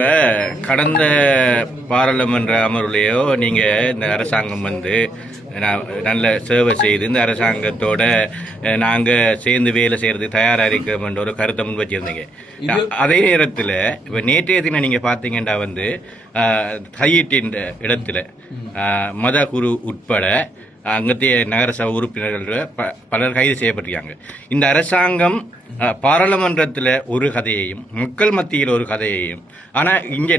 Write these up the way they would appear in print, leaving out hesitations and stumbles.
இப்போ கடந்த பாராளுமன்ற அமர்வுலையோ நீங்கள் இந்த அரசாங்கம் நல்ல சேவை செய்து இந்த அரசாங்கத்தோட நாங்கள் சேர்ந்து வேலை செய்கிறதுக்கு தயாராக இருக்கிறோம்ன்ற ஒரு கருத்தை முன் வச்சுருந்தீங்க. அதே நேரத்தில் இப்போ நேற்றைய தினம் நீங்கள் பார்த்தீங்கன்னா கையீட்டின் இடத்துல மத குரு உட்பட அங்கத்திய நகரசபை உறுப்பினர்கள் பலர் கைது செய்யப்பட்டிருக்காங்க. இந்த அரசாங்கம் பாராளுமன்றத்தில் ஒரு கதையையும் மக்கள் மத்தியில் ஒரு கதையையும், ஆனால் இங்கே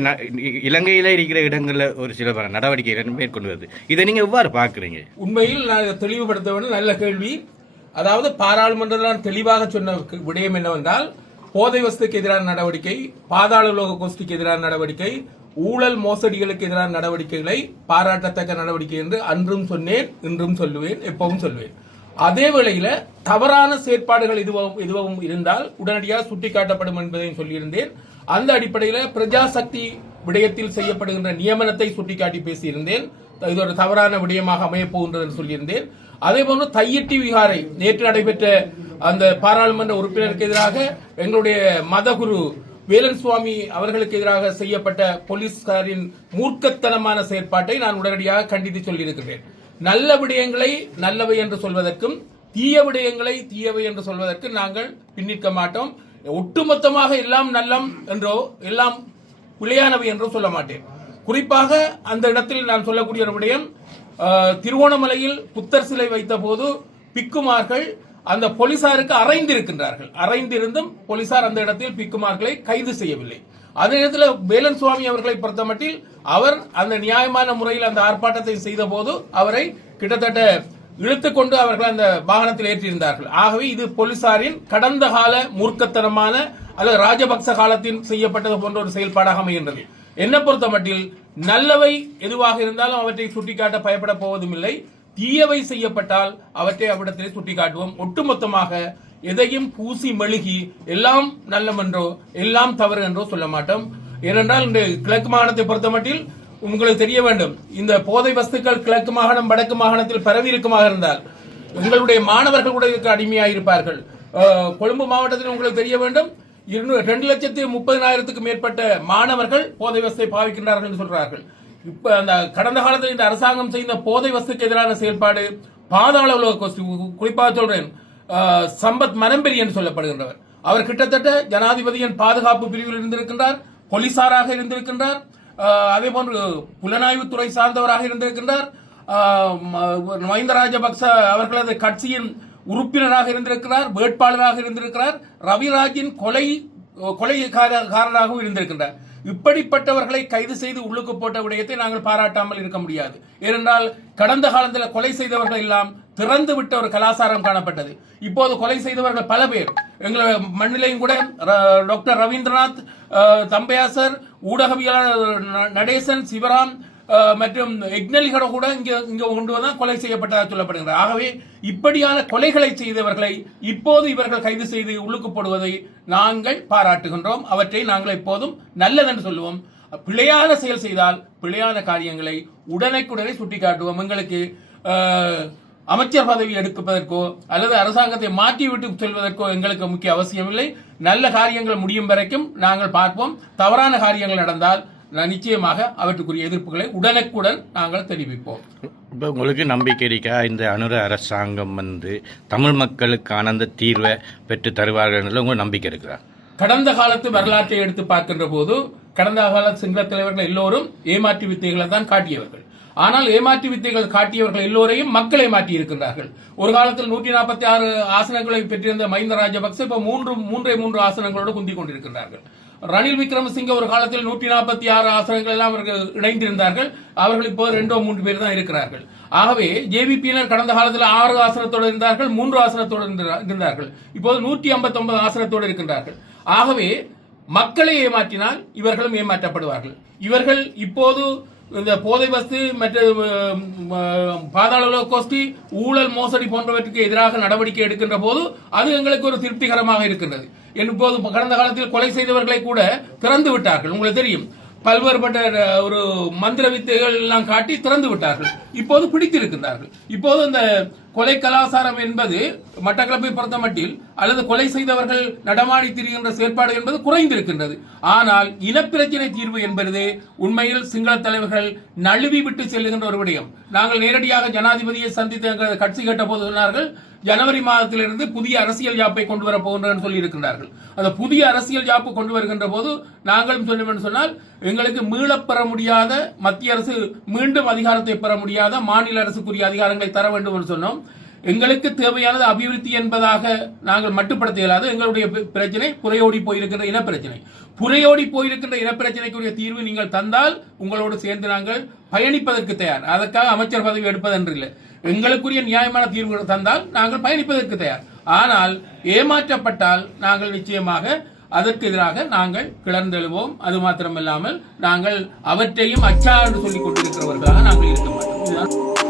இலங்கையில் இருக்கிற இடங்களில் ஒரு சில நடவடிக்கைகள் மேற்கொண்டு வருது. இதை நீங்கள் எவ்வாறு பார்க்குறீங்க? உண்மையில் நான் தெளிவுபடுத்த வேண்டும். நல்ல கேள்வி. அதாவது பாராளுமன்றத்தில் தெளிவாக சொன்ன விடயம் என்னவென்றால், போதை வஸ்துக்கு எதிரான நடவடிக்கை, பாதாள உலக கோஷ்டிக்கு எதிரான நடவடிக்கை, ஊழல் மோசடிகளுக்கு எதிரான நடவடிக்கைகளை பாராட்டத்தக்க நடவடிக்கை என்று அன்றும் சொன்னேன், இன்றும் சொல்லுவேன், எப்பவும் சொல்லுவேன். அதே வேளையில தவறான செயற்பாடுகள் எதுவும் இருந்தால் உடனடியாக சுட்டிக்காட்டப்படும் என்பதையும் சொல்லியிருந்தேன். அந்த அடிப்படையில் பிரஜாசக்தி விடயத்தில் செய்யப்படுகின்ற நியமனத்தை சுட்டிக்காட்டி பேசியிருந்தேன். இது ஒரு தவறான விடயமாக அமையப் போகின்றது என்று சொல்லியிருந்தேன். அதேபோன்று தையிட்டி விகாரை நேற்று நடைபெற்ற அந்த பாராளுமன்ற உறுப்பினருக்கு எதிராக எங்களுடைய மதகுரு வேலன் சுவாமி அவர்களுக்கு எதிராக செய்யப்பட்ட போலீஸ்காரின் மூர்க்கத்தனமான செயற்பாட்டை நான் உடனடியாக கண்டித்து சொல்லியிருக்கிறேன். நல்ல விடயங்களை நல்லவை என்று சொல்வதற்கும் தீய விடயங்களை தீயவை என்று சொல்வதற்கு நாங்கள் பின்னிற்க மாட்டோம். ஒட்டுமொத்தமாக எல்லாம் நல்லம் என்றோ எல்லாம் பிழையானவை என்றோ சொல்ல மாட்டேன். குறிப்பாக அந்த இடத்தில் நான் சொல்லக்கூடிய ஒரு விடயம், திருவோணமலையில் புத்தர் சிலை வைத்த போது பிக்குமார்கள் அந்த போலீசாருக்கு அறைந்திருக்கின்றார்கள். அறைந்திருந்தும் போலீசார் அந்த இடத்தில் பிக்குமார்களை கைது செய்யவில்லை. அதே நேரத்தில் வேலன் சுவாமி அவர்களை பொறுத்தமட்டில் அவர் அந்த நியாயமான முறையில் அந்த ஆர்ப்பாட்டத்தை செய்த போது அவரை கிட்டத்தட்ட இழுத்துக்கொண்டு அவர்கள் அந்த வாகனத்தில் ஏற்றியிருந்தார்கள். ஆகவே இது போலீசாரின் கடந்த கால மூர்க்கத்தனமான அல்லது ராஜபக்ச காலத்தில் செய்யப்பட்டது போன்ற ஒரு செயல்பாடாக அமைகின்றது. என்ன பொறுத்தமட்டில் நல்லவை எதுவாக இருந்தாலும் அவற்றை சுட்டிக்காட்ட பயப்பட போவதும் இல்லை. தீயவை செய்யப்பட்டால் அவற்றை அவ்விடத்திலே சுட்டிக்காட்டுவோம். ஒட்டுமொத்தமாக எதையும் பூசி மெழுகி எல்லாம் நல்லமென்றோ எல்லாம் தவறு என்றோ சொல்ல மாட்டோம். ஏனென்றால் இந்த கிழக்கு மாகாணத்தை பொறுத்தமட்டில் உங்களுக்கு தெரிய வேண்டும், இந்த போதை வஸ்துக்கள் கிழக்கு மாகாணம் வடக்கு மாகாணத்தில் பரவி இருக்குமாக இருந்தால் எங்களுடைய மாணவர்கள் கூட இதற்கு அடிமையாயிருப்பார்கள். கொழும்பு மாவட்டத்தில் உங்களுக்கு தெரிய வேண்டும், 2,30,000 மேற்பட்ட மாணவர்கள் போதை வஸ்தை பாவிக்கின்றார்கள் என்று சொல்றார்கள். இப்ப அந்த கடந்த காலத்தில் இந்த அரசாங்கம் செய்த போதை வஸ்துக்கு எதிரான செயல்பாடு பாதாள உலக கோஷ்டி, குறிப்பாக சொல்றேன், சம்பத் மனம்பெரி என்று சொல்லப்படுகின்றவர், அவர் கிட்டத்தட்ட ஜனாதிபதியின் பாதுகாப்பு பிரிவில் இருந்திருக்கின்றார், போலீசாராக இருந்திருக்கின்றார், அதே போன்று புலனாய்வுத்துறை சார்ந்தவராக இருந்திருக்கின்றார், மஹிந்த ராஜபக்ச அவர்களது கட்சியின் உறுப்பினராக இருந்திருக்கிறார், வேட்பாளராக இருந்திருக்கிறார், ரவிராஜின் கொலைகாரராகவும் இருந்திருக்கின்றார். இப்படிப்பட்டவர்களை கைது செய்து உள்ளுக்கு போட்ட விடயத்தை நாங்கள் பாராட்டாமல் இருக்க முடியாது. ஏனென்றால் கடந்த காலத்தில் கொலை செய்தவர்கள் எல்லாம் திறந்து விட்ட ஒரு கலாச்சாரம் காணப்பட்டது. இப்போது கொலை செய்தவர்கள் பல பேர் எங்கள் மண்ணிலையும் கூட டாக்டர் ரவீந்திரநாத், தம்பையாசர், ஊடகவியலாளர் நடேசன், சிவராம் மற்றும் எக்னலிகட கூட இங்க கொண்டு வந்தால் கொலை செய்யப்பட்டதாக சொல்லப்படுகிறது. ஆகவே இப்படியான கொலைகளை செய்தவர்களை இப்போது இவர்கள் கைது செய்து உள்ளுக்கு போடுவதை நாங்கள் பாராட்டுகின்றோம். அவற்றை நாங்கள் எப்போதும் நல்லதென்று சொல்லுவோம். பிழையான செயல் செய்தால் பிழையான காரியங்களை உடனே சுட்டிக்காட்டுவோம். எங்களுக்கு அமைச்சர் பதவி எடுப்பதற்கோ அல்லது அரசாங்கத்தை மாற்றிவிட்டு செல்வதற்கோ எங்களுக்கு முக்கிய அவசியமில்லை. நல்ல காரியங்கள் முடியும் வரைக்கும் நாங்கள் பார்ப்போம். தவறான காரியங்கள் நடந்தால் நிச்சயமாக அவற்றுக்குரிய எதிர்ப்புகளை உடனுக்குடன் நாங்கள் தெரிவிப்போம். இப்போ உங்களுக்கு நம்பிக்கை இருக்கா இந்த அனுர அரசாங்கம் தமிழ் மக்களுக்கான அந்த தீர்வை பெற்று தருவார்கள் உங்களுக்கு நம்பிக்கை இருக்கிறா? கடந்த காலத்து வரலாற்றை எடுத்து பார்க்கின்ற போது கடந்த கால சிங்கள தலைவர்கள் எல்லோரும் ஏமாற்று வித்தைகளை தான் காட்டியவர்கள். ஆனால் ஏமாற்று வித்தைகள் காட்டியவர்கள் எல்லோரையும் மக்களை மாற்றி இருக்கின்றார்கள். ஒரு காலத்தில் 146 ஆசனங்களை பெற்றிருந்த மஹிந்த ராஜபக்ச இப்ப 3 ஆசனங்களோடு குந்திக் கொண்டிருக்கின்றார்கள். ரணில் விக்ரமசிங்க ஒரு காலத்தில் 146 ஆசனங்கள் எல்லாம் அவர்கள் இணைந்திருந்தார்கள். அவர்கள் இப்போது 2-3 பேர் தான் இருக்கிறார்கள். ஆகவே ஜேவிபியினர் கடந்த காலத்தில் 6 ஆசனத்தோடு இருந்தார்கள், 3 ஆசனத்தோடு இருந்தார்கள். இப்போது 159 ஆசனத்தோடு இருக்கின்றார்கள். ஆகவே மக்களை ஏமாற்றினால் இவர்களும் ஏமாற்றப்படுவார்கள். இவர்கள் இப்போது இந்த போதை வஸ்து மற்றும் பாதாள உலக கோஷ்டி, ஊழல் மோசடி போன்றவற்றுக்கு எதிராக நடவடிக்கை எடுக்கின்ற போது அது எங்களுக்கு ஒரு திருப்திகரமாக இருக்கின்றது. இப்போது கடந்த காலத்தில் கொலை செய்தவர்களை கூட திறந்து விட்டார்கள். உங்களுக்கு தெரியும், பல்வேறுபட்ட ஒரு மந்திர வித்தைகள் எல்லாம் காட்டி திறந்து விட்டார்கள். இப்போது பிடித்திருக்கின்றார்கள். இப்போது இந்த கொலை கலாச்சாரம் என்பது மட்டக்களப்பை பொறுத்த மட்டில் அல்லது கொலை செய்தவர்கள் நடமாடி திரிகின்ற செயற்பாடு என்பது குறைந்திருக்கின்றது. ஆனால் இனப்பிரச்சனை தீர்வு என்பது உண்மையில் சிங்கள தலைவர்கள் நழுவி விட்டு செல்லுகின்ற ஒரு விடயம். நாங்கள் நேரடியாக ஜனாதிபதியை சந்தித்து எங்கள் கட்சி கேட்ட போது சொன்னார்கள், ஜனவரி மாதத்திலிருந்து புதிய அரசியல் யாப்பை கொண்டு வர போகின்றனர் சொல்லி இருக்கிறார்கள். அந்த புதிய அரசியல் யாப்பு கொண்டு வருகின்ற போது நாங்களும் சொன்னோம் சொன்னால், எங்களுக்கு மீளப் பெற முடியாத மத்திய அரசு மீண்டும் அதிகாரத்தை பெற முடியாத மாநில அரசுக்குரிய அதிகாரங்களை தர வேண்டும் என்று சொன்னோம். எங்களுக்கு தேவையானது அபிவிருத்தி என்பதாக நாங்கள் மட்டுப்படுத்த இயலாது. எங்களுடைய பிரச்சனை புரையோடி போயிருக்கின்ற இனப்பிரச்சனை. புரையோடி போயிருக்கின்ற இனப்பிரச்சனைக்குரிய தீர்வு நீங்கள் தந்தால் உங்களோடு சேர்ந்து நாங்கள் பயணிப்பதற்கு தயார். அதற்காக அமைச்சர் பதவி எடுப்பதென்று இல்லை. எங்களுக்குரிய நியாயமான தீர்வுகளை தந்தால் நாங்கள் பயணிப்பதற்கு தயார். ஆனால் ஏமாற்றப்பட்டால் நாங்கள் நிச்சயமாக அதற்கு எதிராக நாங்கள் கிளர்ந்தெழுவோம். அது மாத்திரமல்லாமல் நாங்கள் அவற்றையும் அச்சா என்று சொல்லிக் கொண்டிருக்கிறவர்களாக நாங்கள் இருக்க மாட்டோம்.